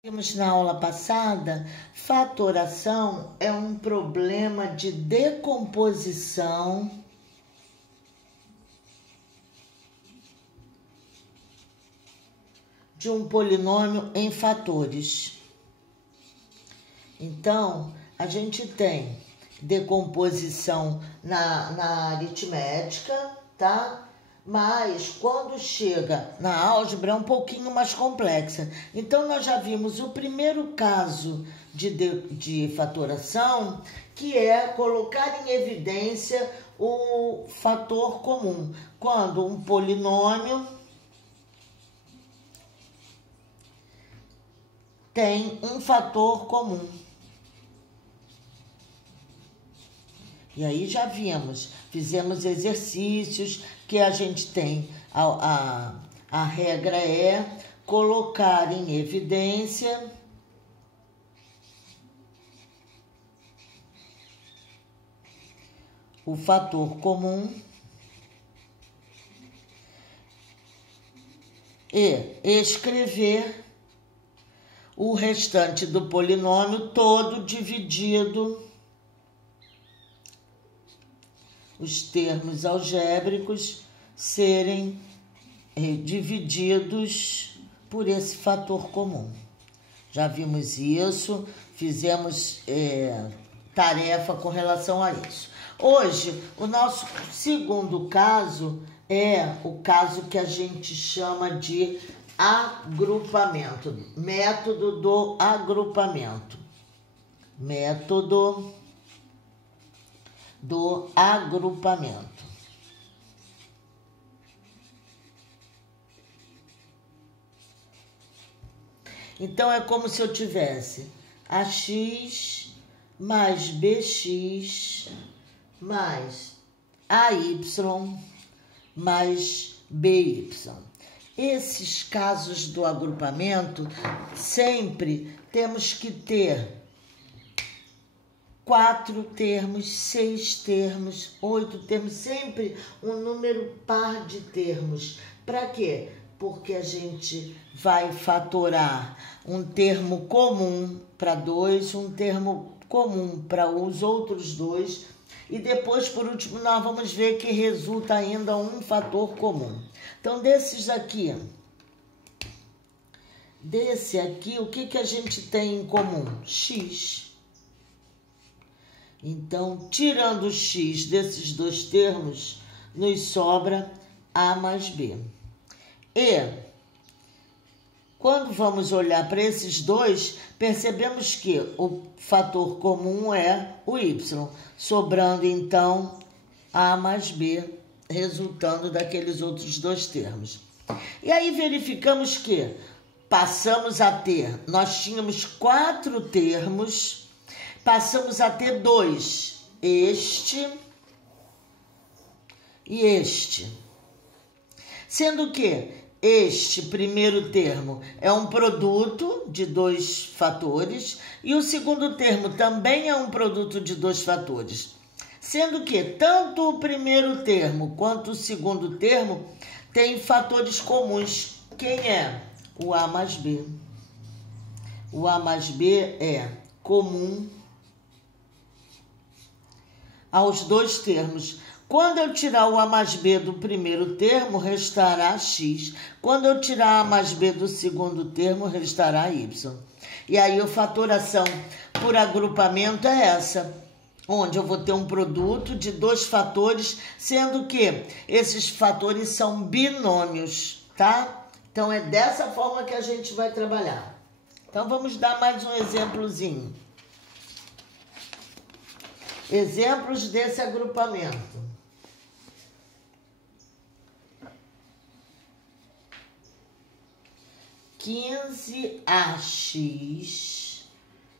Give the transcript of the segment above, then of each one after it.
Vimos na aula passada, fatoração é um problema de decomposição de um polinômio em fatores. Então, a gente tem decomposição na aritmética, tá? Mas quando chega na álgebra é um pouquinho mais complexa. Então, nós já vimos o primeiro caso de fatoração, que é colocar em evidência o fator comum. Quando um polinômio tem um fator comum. E aí já vimos, fizemos exercícios que a gente tem, a regra é colocar em evidência o fator comum e escrever o restante do polinômio todo dividido os termos algébricos serem divididos por esse fator comum. Já vimos isso, fizemos tarefa com relação a isso. Hoje, o nosso segundo caso é o caso que a gente chama de agrupamento, método do agrupamento. Método do agrupamento. Então, é como se eu tivesse AX mais BX mais AY mais BY. Esses casos do agrupamento, sempre temos que ter 4 termos, 6 termos, 8 termos, sempre um número par de termos. Para quê? Porque a gente vai fatorar um termo comum para 2, um termo comum para os outros 2, e depois, por último, nós vamos ver que resulta ainda um fator comum. Então, desse aqui, o que a gente tem em comum? X. Então, tirando o x desses dois termos, nos sobra A mais B. E, quando vamos olhar para esses dois, percebemos que o fator comum é o y, sobrando, então, A mais B, resultando daqueles outros dois termos. E aí verificamos que passamos a ter, nós tínhamos 4 termos, passamos a ter 2, este e este. Sendo que este primeiro termo é um produto de 2 fatores e o segundo termo também é um produto de 2 fatores. Sendo que tanto o primeiro termo quanto o segundo termo têm fatores comuns. Quem é? O A mais B. O A mais B é comum aos 2 termos. Quando eu tirar o A mais B do primeiro termo, restará X. Quando eu tirar A mais B do segundo termo, restará Y. E aí a fatoração por agrupamento é essa, onde eu vou ter um produto de 2 fatores, sendo que esses fatores são binômios, tá? Então é dessa forma que a gente vai trabalhar. Então vamos dar mais um exemplozinho. Exemplos desse agrupamento. 15AX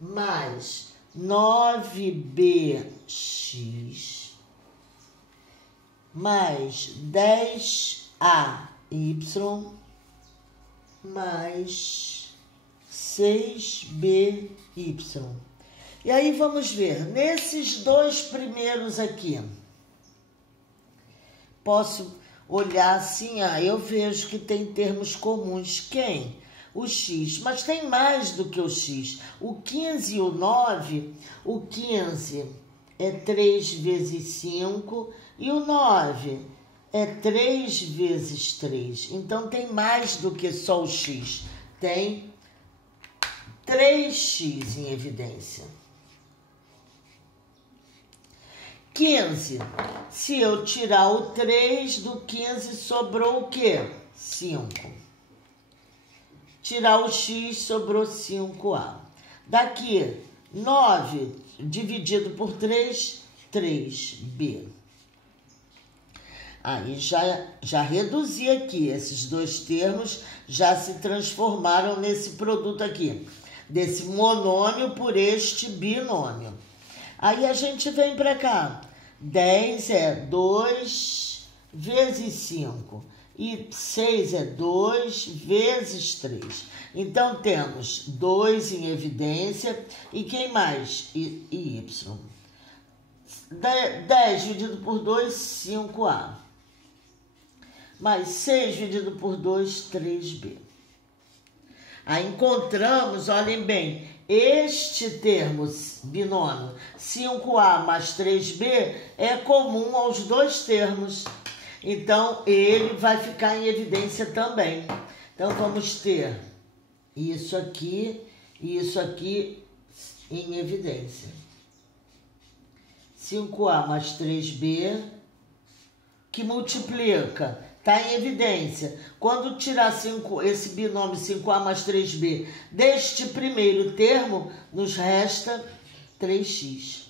mais 9BX mais 10AY mais 6BY. E aí vamos ver, nesses 2 primeiros aqui, posso olhar assim, eu vejo que tem termos comuns. Quem? o x, mas tem mais do que o x. O 15 e o 9, o 15 é 3 vezes 5 e o 9 é 3 vezes 3. Então, tem mais do que só o x. Tem 3x em evidência. 15. Se eu tirar o 3 do 15, sobrou o quê? 5. Tirar o x, sobrou 5a. Daqui, 9 dividido por 3, 3b. Aí já reduzi aqui. Esses dois termos já se transformaram nesse produto aqui. Desse monômio por este binômio. Aí a gente vem para cá. 10 é 2 vezes 5. E 6 é 2 vezes 3. Então, temos 2 em evidência. E quem mais? E y. 10 dividido por 2, 5a. Mais 6 dividido por 2, 3b. Aí encontramos, olhem bem, este termo binômio 5a mais 3b é comum aos dois termos. Então, ele vai ficar em evidência também. Então, vamos ter isso aqui e isso aqui em evidência. 5a mais 3b, que multiplica, está em evidência. Quando tirar esse binômio 5a mais 3b deste primeiro termo, nos resta 3x.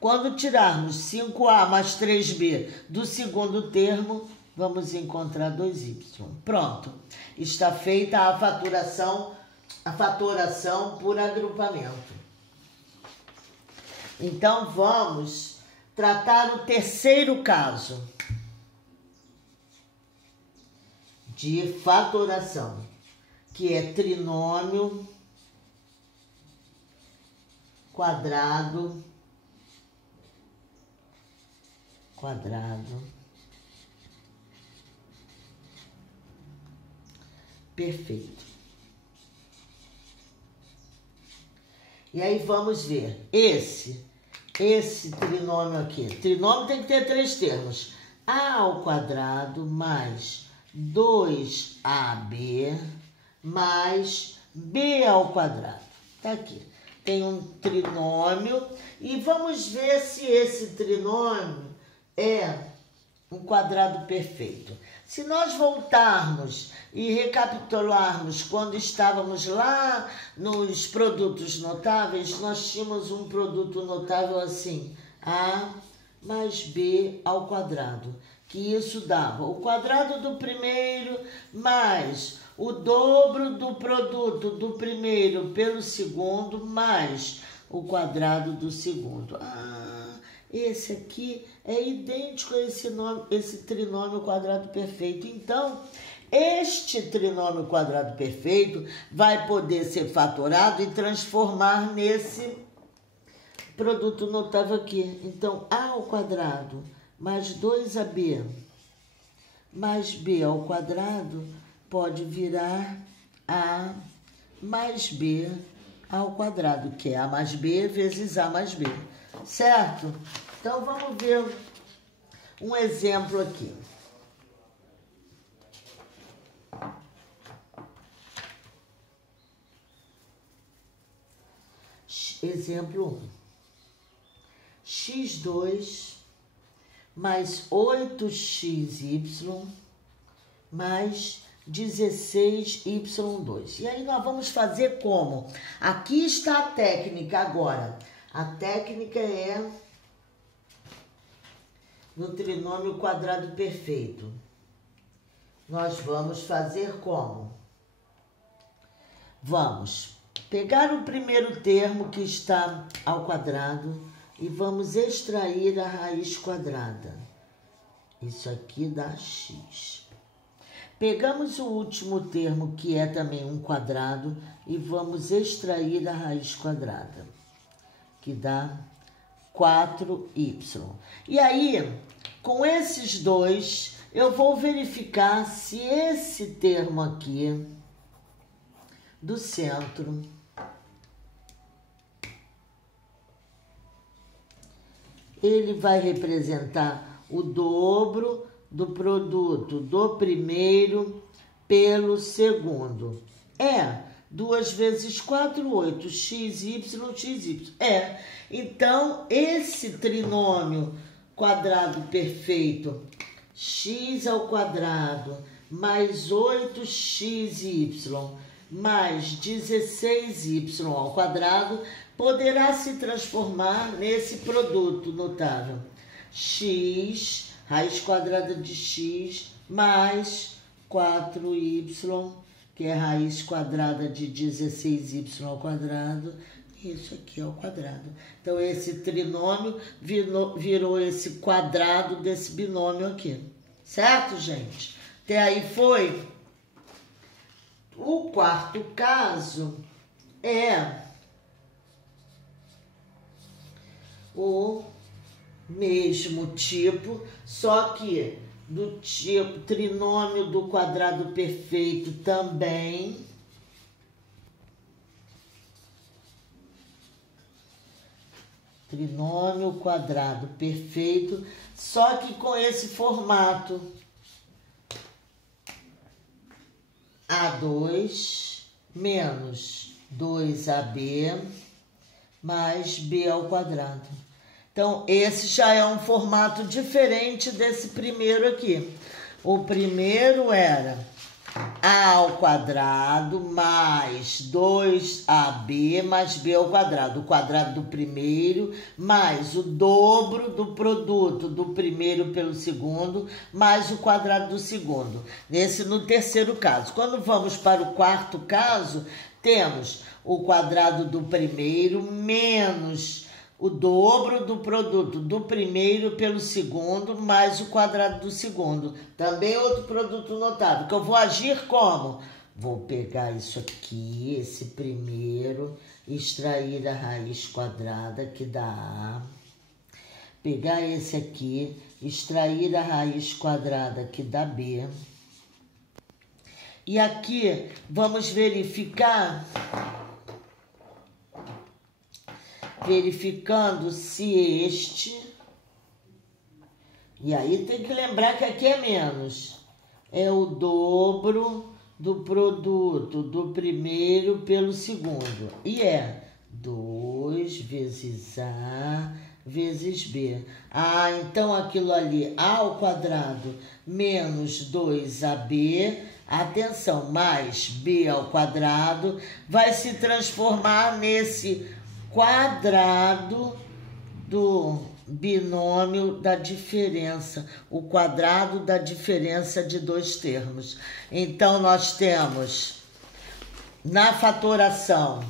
Quando tirarmos 5a mais 3b do segundo termo, vamos encontrar 2y. Pronto. Está feita a fatoração por agrupamento. Então, vamos tratar o terceiro caso de fatoração, que é trinômio quadrado perfeito. E aí vamos ver esse trinômio aqui. Trinômio tem que ter três termos. A ao quadrado mais 2ab mais b ao quadrado. Tá aqui. Tem um trinômio e vamos ver se esse trinômio é um quadrado perfeito. Se nós voltarmos e recapitularmos quando estávamos lá nos produtos notáveis, nós tínhamos um produto notável assim, a mais b ao quadrado, que isso dava o quadrado do primeiro mais o dobro do produto do primeiro pelo segundo mais o quadrado do segundo. Esse aqui é idêntico a esse trinômio quadrado perfeito. Então, este trinômio quadrado perfeito vai poder ser fatorado e transformar nesse produto notável aqui. Então, a ao quadrado mais 2ab mais b ao quadrado pode virar a mais b ao quadrado, que é a mais b vezes a mais b. Certo? Então, vamos ver um exemplo aqui. Exemplo 1. x2 mais 8xy mais 16y2. E aí nós vamos fazer como? Aqui está a técnica agora. A técnica é no trinômio quadrado perfeito. Nós vamos fazer como? Vamos pegar o primeiro termo que está ao quadrado e vamos extrair a raiz quadrada. Isso aqui dá x. Pegamos o último termo, que é também um quadrado, e vamos extrair a raiz quadrada, que dá 4y. E aí, com esses dois, eu vou verificar se esse termo aqui do centro. Ele vai representar o dobro do produto do primeiro pelo segundo. 2 vezes 4, 8, x, y, x, y. Então, esse trinômio quadrado perfeito, x ao quadrado mais 8xy mais 16y ao quadrado, poderá se transformar nesse produto notável. X, raiz quadrada de x, mais 4y, que é raiz quadrada de 16y ao quadrado, isso aqui ao quadrado. Então, esse trinômio virou esse quadrado desse binômio aqui. Certo, gente? Até aí foi? O quarto caso é o mesmo tipo, só que do tipo trinômio do quadrado perfeito também. Trinômio quadrado perfeito, só que com esse formato. A2 menos 2AB mais B ao quadrado. Então, esse já é um formato diferente desse primeiro aqui. O primeiro era A ao quadrado mais 2AB mais B ao quadrado. O quadrado do primeiro mais o dobro do produto do primeiro pelo segundo mais o quadrado do segundo. Nesse, no terceiro caso. Quando vamos para o quarto caso, temos o quadrado do primeiro menos o dobro do produto do primeiro pelo segundo mais o quadrado do segundo. Também outro produto notável, que eu vou agir como? Vou pegar isso aqui, esse primeiro, extrair a raiz quadrada, que dá A. Pegar esse aqui, extrair a raiz quadrada, que dá B. E aqui, vamos verificando se este, e aí tem que lembrar que aqui é menos, é o dobro do produto do primeiro pelo segundo, e é 2 vezes A vezes B. Então aquilo ali, A ao quadrado menos 2AB, atenção, mais B ao quadrado, vai se transformar nesse quadrado do binômio da diferença, o quadrado da diferença de dois termos. Então, nós temos na fatoração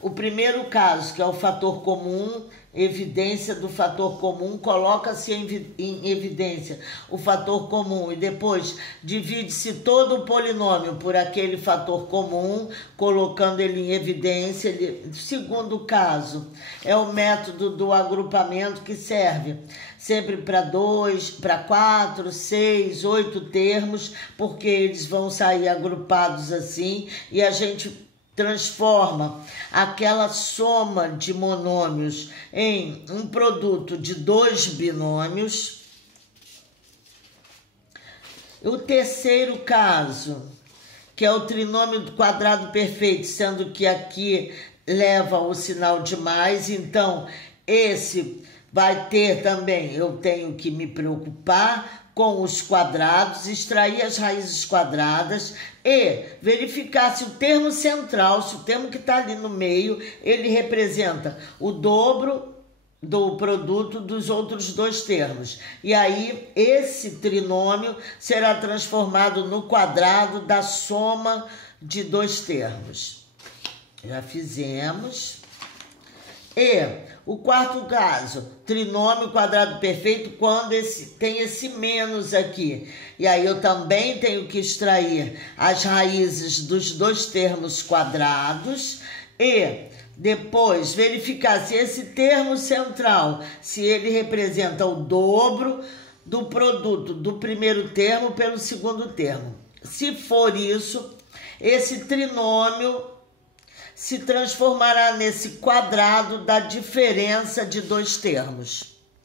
o primeiro caso, que é o fator comum, evidência do fator comum, coloca-se em evidência o fator comum e depois divide-se todo o polinômio por aquele fator comum, colocando ele em evidência. Segundo caso, é o método do agrupamento, que serve sempre para 2, para 4, 6, 8 termos, porque eles vão sair agrupados assim e a gente transforma aquela soma de monômios em um produto de 2 binômios. O terceiro caso, que é o trinômio do quadrado perfeito, sendo que aqui leva o sinal de mais, então esse vai ter também, eu tenho que me preocupar com os quadrados, extrair as raízes quadradas e verificar se o termo central, se o termo que está ali no meio, ele representa o dobro do produto dos outros dois termos. E aí, esse trinômio será transformado no quadrado da soma de dois termos. Já fizemos. E o quarto caso, trinômio quadrado perfeito, quando tem esse menos aqui. E aí eu também tenho que extrair as raízes dos dois termos quadrados e depois verificar se esse termo central, se ele representa o dobro do produto do primeiro termo pelo segundo termo. Se for isso, esse trinômio se transformará nesse quadrado da diferença de dois termos.